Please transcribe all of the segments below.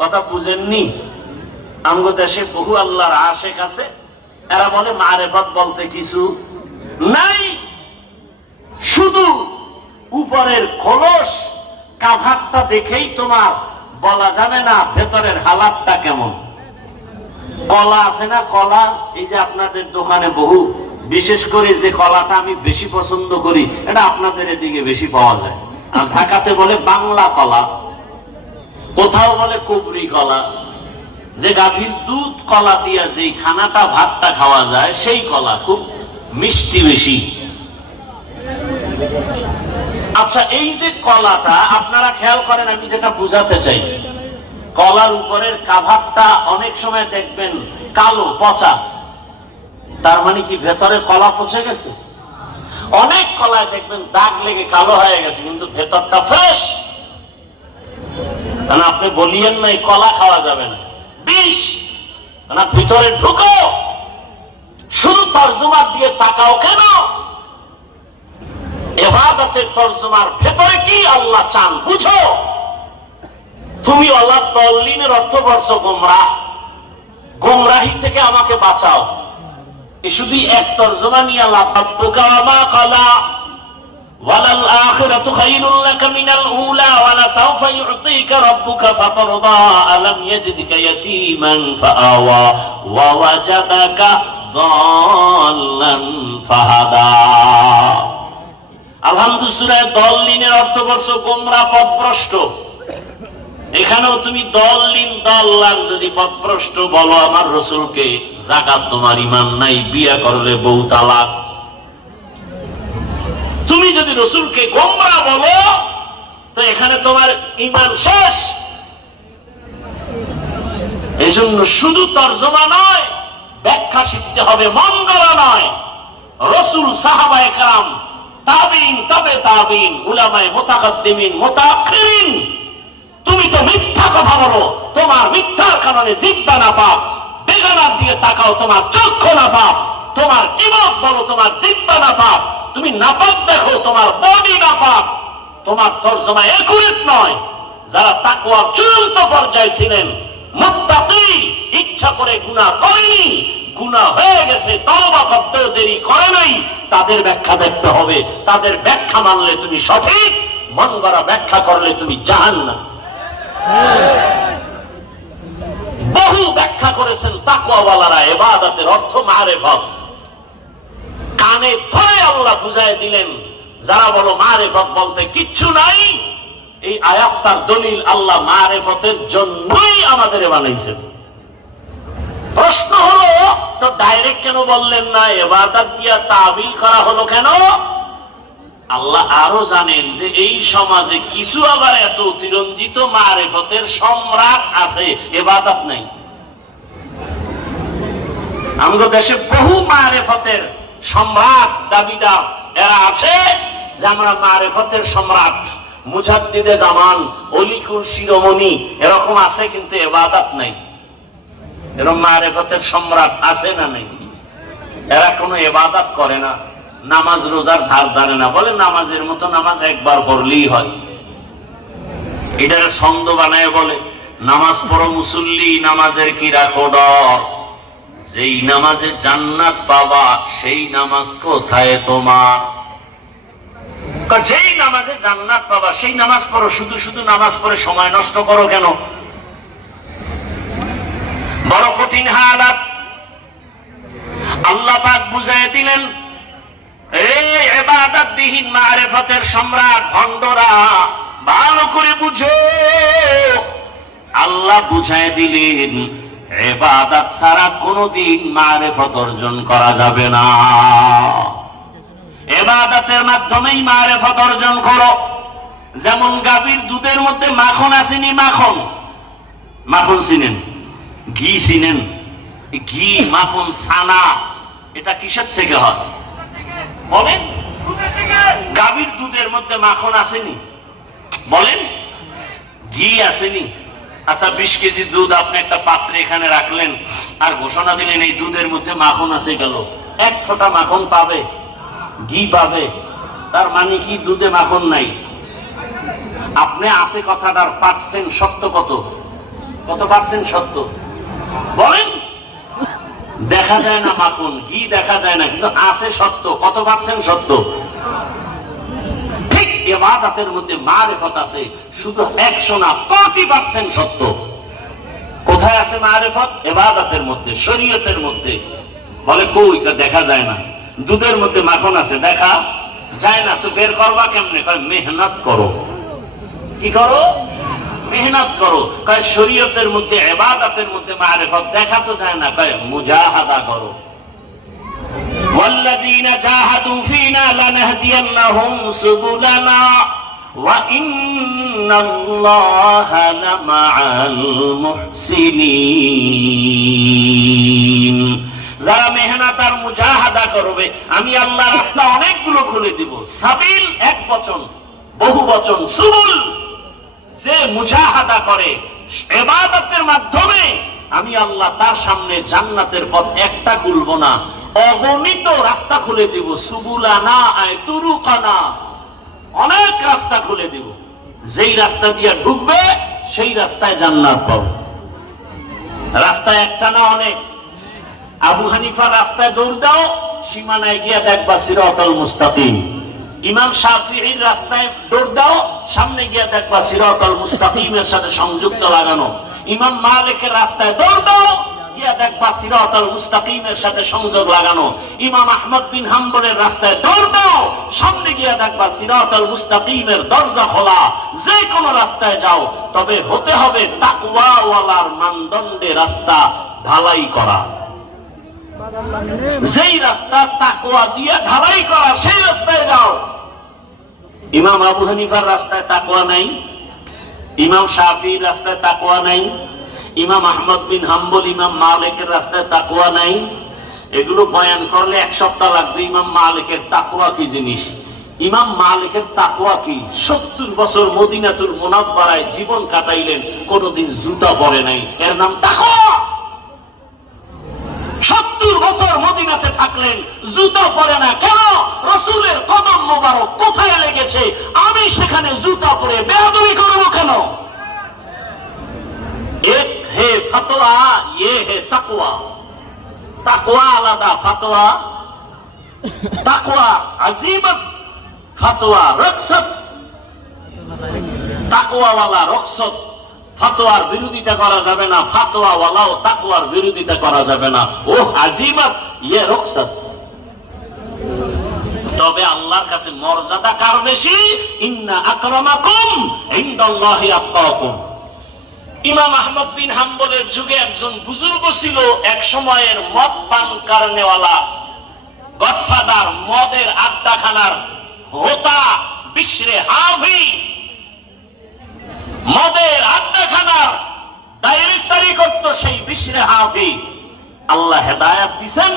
কথা বুঝেননি? আমাদের দেশে বহু আল্লাহর আশেক আছে, এরা বলে মারেফত বলতে কিছু নাই, শুধু উপরের খোলস কাভারটা দেখেই তোমার বলা যাবে না ভেতরের হালাতটা কেমন। কলা আছে না, কলা, এই যে আপনাদের দোকানে বহু, বিশেষ করে যে কলাটা আমি বেশি পছন্দ করি, এটা আপনাদের এদিকে বেশি পাওয়া যায়। আর ঢাকাতে বলে বাংলা কলা, কোথাও বলে কুবরি কলা, যে গাভীর দুধ কলা দিয়া যে খানাটা ভাতটা খাওয়া যায় সেই কলা, খুব মিষ্টি বেশি। আচ্ছা, এই যে কলাটা আপনারা খেয়াল করেন, আমি যেটা বুঝাতে চাই, কলার উপরের কাভারটা অনেক সময় দেখবেন কালো পচা, তার মানে কি ভেতরে কলা পচে গেছে? অনেক কলায় দেখবেন দাগ লেগে কালো হয়ে গেছে, কিন্তু ভেতরটা ফ্রেশ। আপনি বলিয়েন না এই কলা খাওয়া যাবে না, বিষ। ভিতরে ঢুকো, শুধু তর্জমার দিয়ে তাকাও কেন? ইবাদতের তর্জমার ভেতরে কি আল্লাহ চান বুঝো। তুমি আল্লাহ তল্লিনের অর্থ পড়ছো গোমরাহ, গোমরাহি থেকে আমাকে বাঁচাও, শুধু এক তর্জমা নিয়ে লাভ। রাব্বুকা ওয়া মা ক্বালা ওয়ালাল আখিরাতু খায়রুল লাকা মিনাল উলা ওয়ালা সাওফা ইউতিকা রাব্বুকা ফাতারদা আলাম ইয়াজিদকা ইয়াতীমান ফাআওয়া ওয়া ওয়াজাদাকা দাল্লান ফাহাদা। আলহামদুলিল্লাহ, সূরা দল্লিনের অর্থ পড়ছো গোমরাহ, পথভ্রষ্ট। এখানেও তুমি দল্লিন দাল্লান যদি পথভ্রষ্ট বলো আমার রাসূলকে, যাকাত তোমার ঈমান নাই, বিয়ে করলে বউ তালাক। তুমি যদি রাসূলকে গোমরা বলো তো এখানে তোমার ঈমান শেষ। এজন্য শুধু তরজমা নয়, ব্যাখ্যা শিখতে হবে, মন গড়া নয়। রাসূল, সাহাবায়ে কেরাম, তাবিঈন, তাবে তাবিঈন, উলামায়ে মুতাকাদ্দিমিন, মুতাআখিরিন, তুমি তো মিথ্যা কথা বলো, তোমার মিথ্যার কারণে জিহ্বা নাপাক। বেগানার দিয়ে তাকাও, তোমার চক্ষু নাপাক। তোমার ইবাদত বলো, তোমার জিহ্বা নাপাক। তুমি নাপাক দেখো, তোমার বডি নাপাক। তোমার তরজমা একুরেট নয়। যারা তাকওয়ার চূড়ান্ত পর্যায়ে ছিলেন, মুত্তাকি, ইচ্ছা করে গুনাহ করেনি, গুনাহ হয়ে গেছে, তওবা করতেও দেরি করে নাই, তাদের ব্যাখ্যা দেখতে হবে। তাদের ব্যাখ্যা মানলে তুমি সঠিক, মন গড়া ব্যাখ্যা করলে তুমি জাহান্নাম। বহু ব্যাখ্যা করেছেন তাকওয়াওয়ালারা, ইবাদতের অর্থ মারিফত। কানে ধরে আল্লাহ বুঝায় দিলেন, যারা বলো মারিফত বলতে কিচ্ছু নাই, এই আয়াতটার দলিল আল্লাহ মারিফতের জন্যই আমাদের বানাইছেন। প্রশ্ন হলো, তো ডাইরেক্ট কেন বললেন না? ইবাদত দিয়া তাবিল করা হলো কেন? আল্লাহ আরো জানেন যে এই সমাজে কিছু আবার এত অতিরঞ্জিত মারিফতের সম্রাট আছে, ইবাদত নাই। আমাদের দেশে বহু মারিফতের সম্রাট দাবিদার এরা আছে, যে আমরা মারিফতের সম্রাট, মুজাদ্দিদে জামান, অলিকুল শিরোমণি, এরকম আছে, কিন্তু ইবাদত নাই। এরকম মারিফতের সম্রাট আছে না নাই? এরা কোনো ইবাদত করে না, নামাজ রোজার ধার ধারে না, বলে নামাজের মতো নামাজ একবার পড়লেই হয়। এটার ছন্দ বানায় বলে, নামাজ পড়ো মুসল্লি, নামাজের কি রাখো ডর, যেই নামাজে জান্নাত পাবা সেই নামাজ কোথায় তোমার? যেই নামাজে জান্নাত পাবা সেই নামাজ পড়ো, শুধু শুধু নামাজ পড়ে সময় নষ্ট করো কেন? বড় কঠিন হালাত। আল্লাহ পাক বুঝায় দিলেন, এই ইবাদতবিহীন মারিফতের সম্রাট ভণ্ডরা, ভালো করে বুঝো। আল্লাহ বুঝায় দিলেন, ইবাদত ছাড়া কোনদিন মারিফত অর্জন করা যাবে না। ইবাদতের মাধ্যমেই মারিফত অর্জন করো। যেমন গাভীর দুধের মধ্যে মাখন আসেনি, মাখন, মাখন চিনেন, ঘি চিনেন, ঘি, মাখন, ছানা, এটা কিসের থেকে হয় বলেন? গাভীর দুধের মধ্যে মাখন আসেনি, বলেন? ঘি আসেনি? আচ্ছা, 20 কেজি দুধ আপনি একটা পাত্রে এখানে রাখলেন, আর ঘোষণা দিলেন এই দুধের মধ্যে মাখন আছে, গেল এক ফোঁটা মাখন পাবে? ঘি পাবে? তার মানে কি দুধে মাখন নাই? আপনি আছে কথাটার পার্সেন্ট সত্য কত? কত পার্সেন্ট সত্য বলেন? দেখা যায় না মাখন, ঘি দেখা যায় না, কিন্তু আছে সত্য। কত পার্সেন্ট সত্য? ঠিক ইবাদতের মধ্যে মারিফত আছে, শুধু 100 না, 100% সত্য। কোথায় আছে মারিফত? ইবাদতের মধ্যে, শরীয়তের মধ্যে। বলে কই? দেখা যায় না। দুধের মধ্যে মাখন আছে, দেখা যায় না, তো বের করবা কেমনে? মেহনত করো। কি করো? মেহনত করো। শরীয়তের মধ্যে, ইবাদতের মধ্যে মারিফত দেখা তো যায় না, মুজাহাদা করো। والذين جاهدوا فينا لنهدينهم سبلنا وإن الله لمع المحسنين। যারা মেহনত আর মুজাহাদা করবে, আমি আল্লাহ রাস্তা অনেকগুলো খুলে দিব। সাবিল এক বচন, বহু বচন, সুবুল। যে মুজাহাদা করে ইবাদতের মাধ্যমে, আমি আল্লাহ তার সামনে জান্নাতের পথ একটা খুলব না, অগণিত রাস্তা খুলে দিব। সুবুলানা আয় তুরুকানা, অনেক রাস্তা খুলে দিব। যেই রাস্তা দিয়ে ঢুকবে সেই রাস্তায় জান্নাত পাবে। রাস্তা একটা না, অনেক। আবু হানিফা রাস্তায় দৌড় দাও, সীমানায় গিয়া দেখবা সিরাতাল মুস্তাকিম। ইমাম শাফিঈর রাস্তায় দৌড় দাও, সামনে গিয়া দেখবা সিরাতাল মুস্তাকিমের সাথে সংযুক্ত লাগানো। ইমাম মালিকের রাস্তায় দৌড় দাও, গিয়া দেখবা সিরাতাল মুস্তাকিমের সাথে সংযোগ লাগানো। ইমাম আহমদ বিন হাম্বলের রাস্তায় দৌড় দাও, সামনে গিয়া দেখবা সিরাতাল মুস্তাকিমের দরজা খোলা। যে কোনো রাস্তায় যাও, তবে হতে হবে তাকওয়া ওয়ালার মানদণ্ডে রাস্তা ঢালাই করা। যেই রাস্তা তাকওয়া দিয়ে ঢালাই করা, সেই রাস্তায় যাও। ইমাম আবু হানিফার রাস্তায় তাকওয়া নাই, ইমাম শাফিঈর রাস্তায় তাকওয়া নাই, ইমাম আহমদ বিন হাম্বল, ইমাম মালিকের রাস্তায় তাকওয়া নাই। এগুলো বয়ান করলে 1 সপ্তাহ লাগবে। ইমাম মালিকের তাকওয়া কি জিনিস? ইমাম মালিকের তাকওয়া কি? 70 বছর মদিনাতুল মুনাওয়ারায় জীবন কাটাইলেন, কোনদিন জুতা পরে নাই, এর নাম তাকওয়া। 70 বছর মদিনাতে থাকলেন, জুতা পরে না কেন? রাসূলের কদম মোবারক কোথায় লেগেছে, আমি সেখানে জুতা পরে বেয়াদবি করব কেন? এক হে ফতোয়া, ये है তাকওয়া। তাকওয়া আলাদা, ফতোয়া তাকওয়া আজিমত, ফতোয়া রকসত। তাকওয়া ওয়ালা রকসত, ফতোয়ার বিরোধিতা করা যাবে না, ফতোয়া ওয়ালাও তাকওয়ার বিরোধিতা করা যাবে না। ও আজিমত, ये রকসত। তবে আল্লাহর কাছে মর্যাদা কার বেশি? ইন্না আকরামাকুম ইনদাল্লাহি আতকাকুম। ইমাম আহমদ বিন হাম্বলের যুগে একজন বুজুর্গ ছিল, এক সময়ের মদ পান কারণেওয়ালা, গডফাদার, মদের আড্ডাখানার হোতা, বিশরে হাফি, মদের আড্ডাখানার ডাইরেক্টরি করত সেই বিশরে হাফি। আল্লাহ হেদায়েত দিছেন,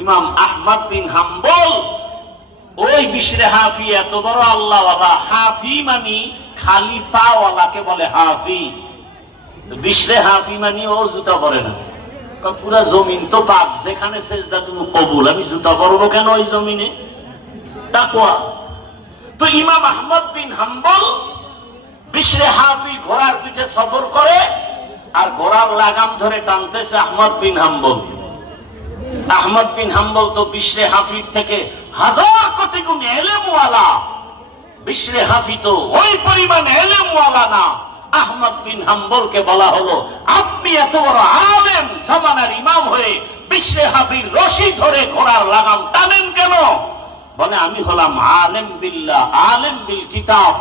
ইমাম আহমদ বিন হাম্বল ওই বিশরে হাফি এত বড় আল্লাহওয়ালা। হাফি মানি খালি পাওয়ালাকে বলে হাফি। বিশরে হাফি মানি ও জুতা পরে না, পুরা জমিন তো পাক, যেখানে সেজদা তুমি কবুল, আমি জুতা পরবো কেন ওই জমিনে? তাকওয়া। তো ইমাম আহমদ বিন হাম্বল বিশরে হাফি ঘোড়ার পিঠে সফর করে, আর ঘোড়ার লাগাম ধরে টানতেছে আহমদ বিন হাম্বল। আহমদ বিন হাম্বল তো বিশরে হাফির থেকে 1000 কোটি গুণ এলেমওয়ালা। বিশরে হাফি তো ওই পরিমাণ এলেমওয়ালা না। আহমদ বিন হাম্বলকে বলা হলো, আপনি এত বড় আলেম, জামানার ইমাম হয়ে বিশরে হাফির রশি ধরে ঘোড়ার লাগাম টানেন কেন? বলে, আমি হলাম আলেম বিল্লাহ, আলেম বিল কিতাব।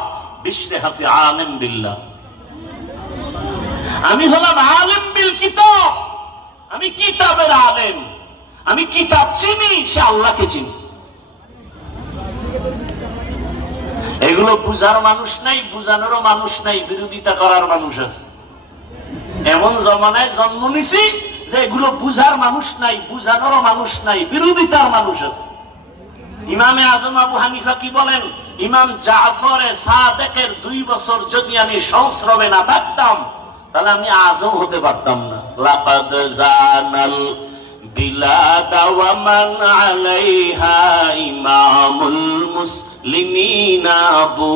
বিশরে হাফি আলেম বিল্লাহ, আমি হলাম আলেম বিল কিতাব, আমি কিতাবের আলেম। আমি কিতাব চিনি, সে আল্লাহকে চিনি। এগুলো বুঝার মানুষ নাই, বুঝানোরও মানুষ নাই, বিরোধিতা করার মানুষ আছে। এমন জমানায় জন্ম নিছি যে এগুলো বুঝার মানুষ নাই, বুঝানোরও মানুষ নাই, বিরোধিতার মানুষ আছে। ইমামে আজম আবু হানিফা কি বলেন? ইমাম জাফর সাদেকের 2 বছর যদি আমি সংস্রবে না থাকতাম, তাহলে আমি আজম হতে পারতাম না। লাকাদ জানাল বিলাদ ওয়া মান আলাইহা ইমামুল মুসলিমিন আবু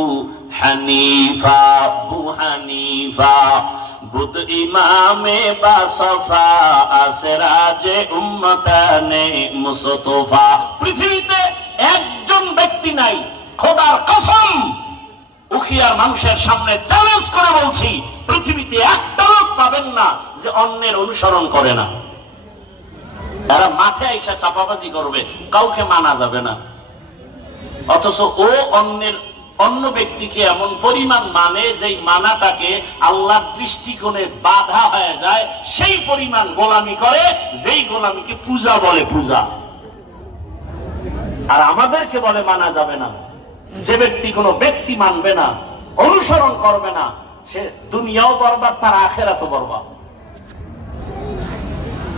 হানিফা আবু হানিফা বুদ ইমামে বাসফা আসরাজে উম্মতানে মুস্তফা। পৃথিবীতে একজন ব্যক্তি নাই, খোদার কসম উখিয়ার মানুষের সামনে চ্যালেঞ্জ করে বলছি, পৃথিবীতে একটা লোক পাবেন না যে অন্যের অনুসরণ করে না। এরা মাঠে এসে চাপাবাজি করবে, কাউকে মানা যাবে না, অথচ ও অন্য ব্যক্তিকে এমন পরিমাণ মানে যেই মানাটাকে আল্লাহর দৃষ্টিকোণে বাধা হয়ে যায়, সেই পরিমাণ গোলামি করে যেই গোলামিকে পূজা বলে পূজা। আর আমাদেরকে বলে মানা যাবে না। যে ব্যক্তি কোনো ব্যক্তি মানবে না, অনুসরণ করবে না, সে দুনিয়াও বরবাদ, তার আখিরাতও বরবাদ।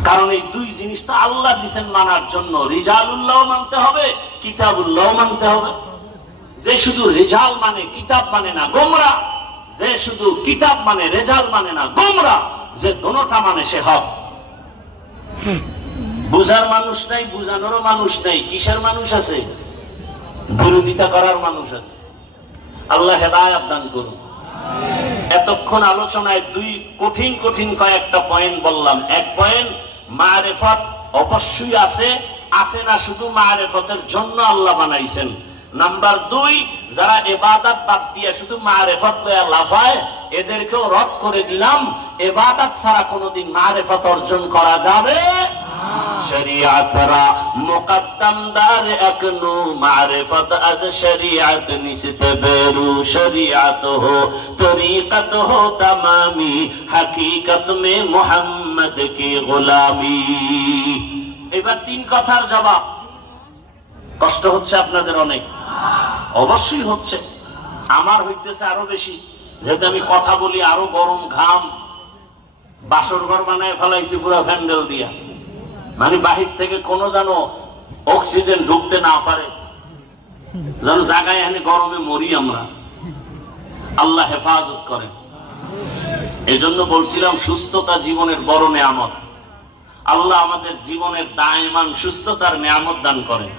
কারণ এই দুই জিনিসটা আল্লাহ দিয়েছেন মানার জন্য। রিজালুল্লাহ মানতে হবে, কিতাবুল্লাহ মানতে হবে। যে শুধু রিজাল মানে কিতাব মানে না, গোমরা। যে শুধু কিতাব মানে রেজাল মানে না, গোমরা। যে দোনোটা মানে সে হক। বুঝার মানুষ নাই, বুঝানোরও মানুষ নাই, কিসের মানুষ আছে? বিরোধিতা করার মানুষ আছে। আল্লাহ হেদায়েত দান করুন। এতক্ষণ আলোচনায় দুই কঠিন কঠিন কয়েকটা পয়েন্ট বললাম। এক পয়েন্ট, মারিফত অবশ্যই আছে, আছে না শুধু মারিফতের জন্য আল্লাহ বানাইছেন। নাম্বার দুই, যারা ইবাদত বাদ দিয়ে শুধু মারিফত লয়ে লাফায়, এদেরকেও রদ করে দিলাম। ইবাদত ছাড়া কোনোদিন মারিফত অর্জন করা যাবে শরিয়াতরা মুকদ্দম দার একনু মারিফত আজ শরিয়াত নিসতে বেরু শরিয়াত হো তরিকত হো তমামি হकीकत में मोहम्मद की गुलामी। এবার তিন কথার জবাব। কষ্ট হচ্ছে আপনাদের অনেক? অবশ্যই হচ্ছে, আমার হইতেছে আরো বেশি, যেহেতু আমি কথা বলি আরো গরম ঘাম। বাসর ঘর বানায় ফেলাইছি পুরো প্যান্ডেল দিয়া, মানে বাহির থেকে কোনো যেন অক্সিজেন ঢুকতে না পারে, যেন জায়গায় এনে গরমে মরি আমরা। আল্লাহ হেফাজত করেন। এই জন্য বলছিলাম সুস্থতা জীবনের বড় নেয়ামত। আল্লাহ আমাদের জীবনের দায়মান সুস্থতার নেয়ামত দান করেন।